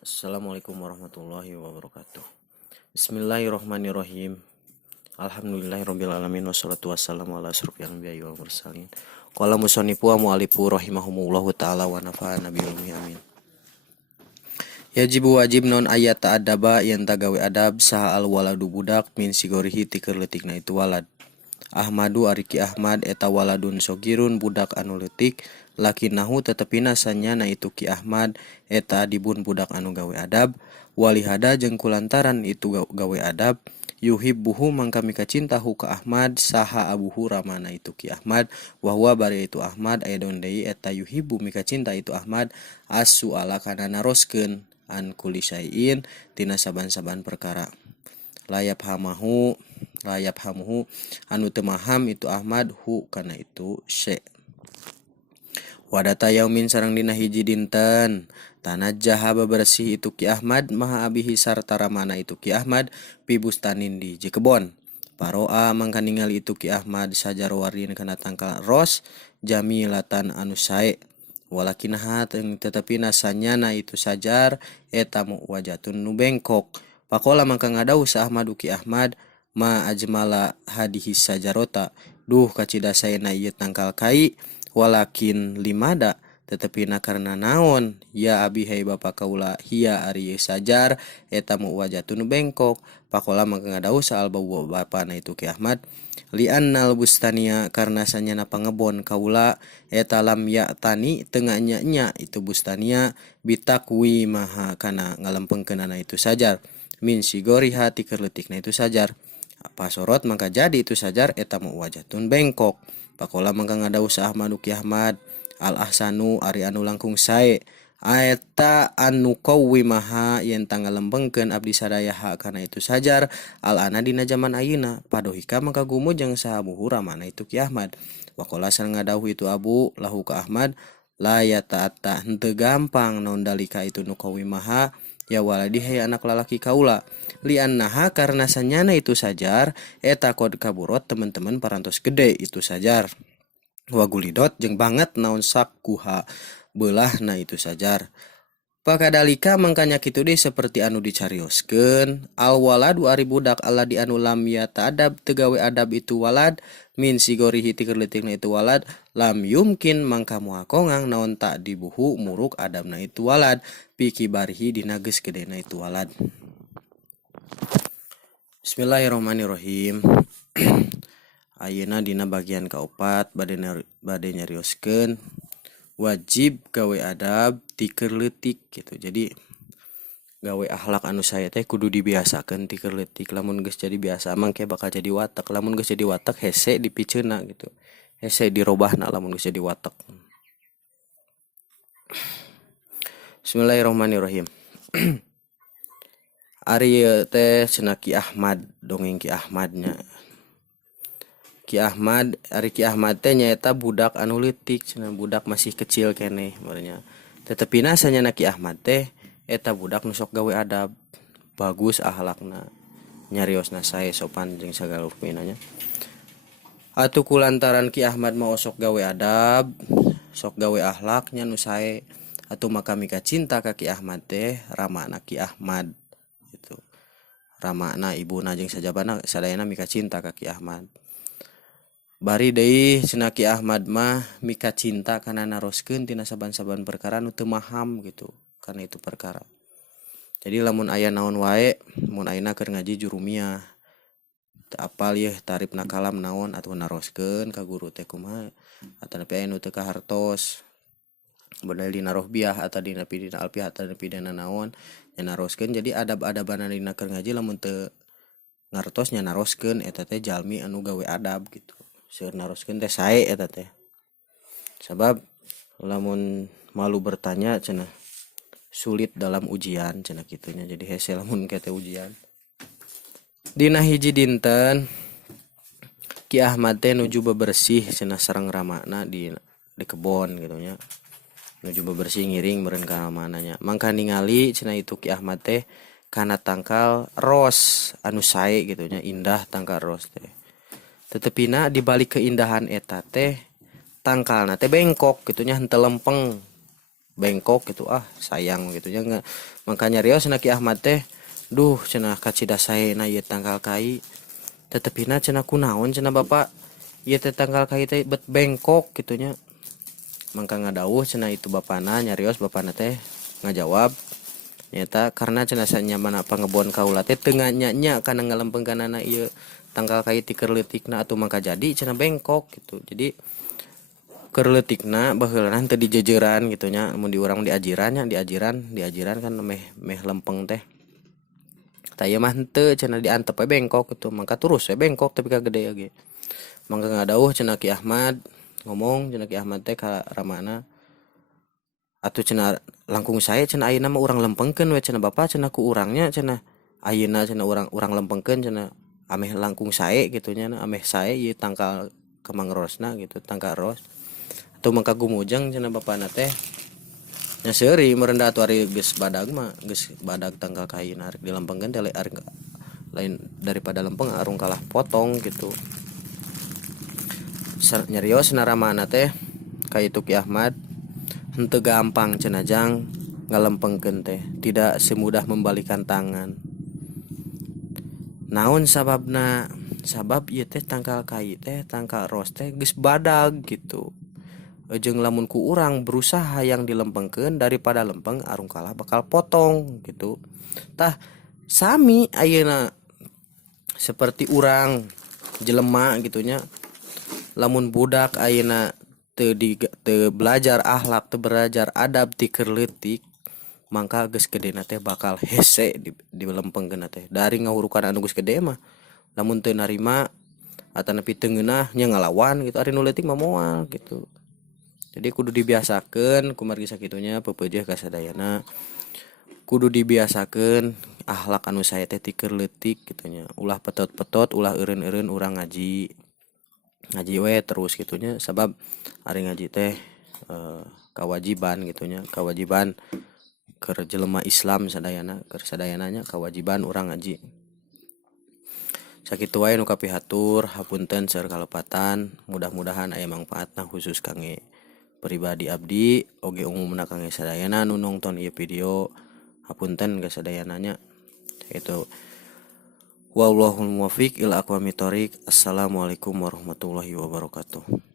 Assalamualaikum warahmatullahi wabarakatuh. Bismillahirrahmanirrahim. Alhamdulillahirrabbilalamin. Wassalatu wassalamu ala asrofil anbiya'i wal mursalin. Qala musannifu wa mu'allifu rahimahumullahu ta'ala wa nafa'ana bihi amin. Yajibu wajib non ayat ta'adaba yang tagawe adab saha al waladu budak min sigorihi tikeur leutikna itu walad. Ahmadu ariki Ahmad eta waladun sogirun budak anu leutik lakinahu tetepina sanyana itu ki Ahmad eta dibun budak anu gawe adab walihada jeung kulantaran itu gawe adab yuhibbuhu mangka mika cintahu ka Ahmad saha abuhu ramana itu ki Ahmad wa huwa bari itu Ahmad aya daun deui eta yuhibbu mika cinta itu Ahmad asu ala kana naroskeun an kulli syai'in tina saban-saban perkara layap hamuhu anu teu maham itu Ahmad hu kana itu sy wadata yaumin sareng dina hiji dinten tanajjaha bebersih itu ki Ahmad maha abihi sarta ramana itu ki Ahmad pi bustanin di kebon paroa mangka ningali itu ki Ahmad sajar warin kana tangkal ros jamilatan anu sae walakinaha tetapi nasanyana itu sajar eta mu wajatun nu bengkok pakola mangka ngadau sa Ahmad uki Ahmad ma ajmala hadihi sajarota duh kacida saena ieu tangkal kai walakin limada tetepina karena naon ya abi hai bapa kaula hiya ari sajar eta mu wajatun bengkok pakola mangka ngadau sa al bapana itu ki Ahmad li annal bustania karena sanyana pangebon kaula eta lam ya tani tengah nya itu bustania bitakwi maha kana ngalempengkeunana itu sajar min sigori hati kerletikna itu sajar pasorot mangka jadi itu sajar eta mu wajatun bengkok pakola mangka ngadau sa Ahmad uki Ahmad al ahsanu ari anu langkung sae eta anu qawwimaha yen tangalembengkeun abdi sadaya hak kana itu sajar al ana dina zaman ayeuna padohika mangka gumu jeung sahabuhu ramana itu ki Ahmad pakola sareng ngadauh itu abu lahu ka Ahmad la yata'atta henteu gampang naon dalika itu nu qawwimaha ya waladi hai anak lalaki kaula li annaha karena sanyana itu sajar eta kod kaburot teman-teman parantos gede itu sajar wagulidot jeung banget naon sakkuha beulahna itu sajar pakadalika mangkanya kitu deui seperti anu dicarioskeun al waladu ari budak alladzi anu lam yata'adab teu gawe adab itu walad min sigorihi ti leutikna itu walad lam yumkin mangka moal kongang naon tak dibuhu muruk adabna itu walad pi kibarihi dina geus gedena itu walad. Bismillahirrahmanirrahim. Ayeuna dina bagian kaopat bade nyarioskeun wajib gawe adab ti keur leutik gitu. Jadi gawe akhlak anu sae teh kudu dibiasakeun ti keur leutik. Lamun geus jadi biasa mangke bakal jadi watak. Lamun geus jadi watak hese dipiceuna gitu. Hese dirobahna lamun geus jadi watak. Bismillahirrahmanirrahim. Ari teh cenah Ki Ahmad dongeng Ki Ahmadnya. Ki Ahmad ari Ki Ahmad teh nyaeta budak anu leutik cenah budak masih kecil keneh barenya. Tetepina sanyana Ki Ahmad teh eta budak nu sok gawe adab bagus akhlakna nyariosna sae sopan jeung sagala rupa nya. Atuh kulantaran Ki Ahmad mah sok gawe adab sok gawe akhlaknya nu sae atuh maka mika cinta ka Ki Ahmad teh ramana Ki Ahmad gitu. Ramana ibuna jeung sajabana sadayana mika cinta ka Ki Ahmad. Bari deui cenah Ki Ahmad mah mika cinta kana naroskeun tina saban-saban perkara nu teu maham gitu kana itu perkara. Jadi lamun aya naon wae mun ayeuna keur ngaji jurumiyah teu apal yeuh tarifna kalam naon atuh naroskeun ka guru teh kumaha atanepi aya nu teu kahartos model dina rohbiah atau dina pidina alfiah atau dina pidana naon nya naroskeun. Jadi adab-adabana dina keur ngaji lamun teu ngartos nya naroskeun eta teh jalmi anu gawe adab gitu. Seueur naroskeun teh sae eta teh. Sabab lamun malu bertanya cenah sulit dalam ujian cenah kitunya. Jadi hese lamun kete ujian. Dina hiji dinten Ki Ahmad teh nuju bebersih cenah sareng ramana di kebon gitu nya. Nuju bebersih ngiring meureun ka ramananya. Mangka ningali cenah itu Ki Ahmad teh kana tangkal ros anu sae gitu nya indah tangkal ros teh. Tetepina dibalik keindahan eta teh tangkalna teh bengkok gitu nya henteu lempeng bengkok gitu, sayang gitu ya nggak. Makanya Rio cenah Ki Ahmad teh, duh cenah kacida saena ieu tangkal kai, tetepina cenah kunaon cenah bapak ieu teh tangkal kai teh bet bengkok gitunya. Mangka ngadawuh cenah itu bapana nyarios bapana teh ngajawab nyata karena cenah sanyaman pangebon kaula teh teu nya kana ngalempengkeunana ieu tangkal kai ti keur leutikna atuh mangka jadi cenah bengkok gitu. Jadi keur leutikna baheula teu di jejeran gitu nya, mun di urang di ajiran nya, di ajiran kan meh lempeng teh. Tah ieu mah henteu cenah diantep we bengkok gitu, mangka turus we bengkok tapi kagede ge. Mangka ngadawuh cenah Ki Ahmad, ngomong cenah Ki Ahmad teh ka ramana, atuh cenah langkung sae cenah ayeuna mah urang lempengkeun we cenah Bapak cenah ku urangnya cenah ayeuna cenah urang lempengkeun cenah ameh langkung sae gitu nya, ameh sae ieu tangkal kemangrosna gitu, tangkal ros. Atuh mangka gumujeng cenah bapana teh nya seuri meureun da atuh ari geus badag mah geus badag tangkal kaina arek dilempengkeun teh lain daripada lempeng arung kalah potong gitu. Nyarios naramana teh ka itu Ki Ahmad, henteu gampang cenah jang ngalempengkeun teh, tidak semudah membalikan tangan. Naon sababna? Sabab ieu teh tangkal kai teh, tangkal ros teh geus badag gitu. Jeung lamun ku urang berusaha yang dilempengkeun daripada lempeng arung kalah bakal potong gitu. Tah sami ayeuna seperti urang jelema gitunya, lamun budak ayeuna teu belajar akhlak, teu belajar adab ti keur leutik, mangka geus gedena teh bakal hese di lempengkeun teh. Dari ngahurukan anu geus gede mah lamun teu narima atau nepi teu ngeunah nya ngalawan gitu, ari nu leutik mah moal gitu. Jadi kudu dibiasakeun kumargi sakitunya pepeujeuh ka sadayana, kudu dibiasakeun akhlak anu sae teh ti keur leutik kitu nya. Ulah petot-petot, ulah eureun-eureun urang ngaji we terus gitunya, sabab ari ngaji teh kawajiban gitunya, kawajiban keur jelema Islam sadayana, keur sadayananya kawajiban urang ngaji. Sakitu wae nu kapihatur, hapunten seueur kalepatan, mudah-mudahan aya mangpaatna khusus kangge pribadi abdi oge umumna kangge sadayana nu nongton ieu video. Hapunten geus sadayananya. Itu wallahul muwaffiq ila aqwamit thoriq. Assalamualaikum warahmatullahi wabarakatuh.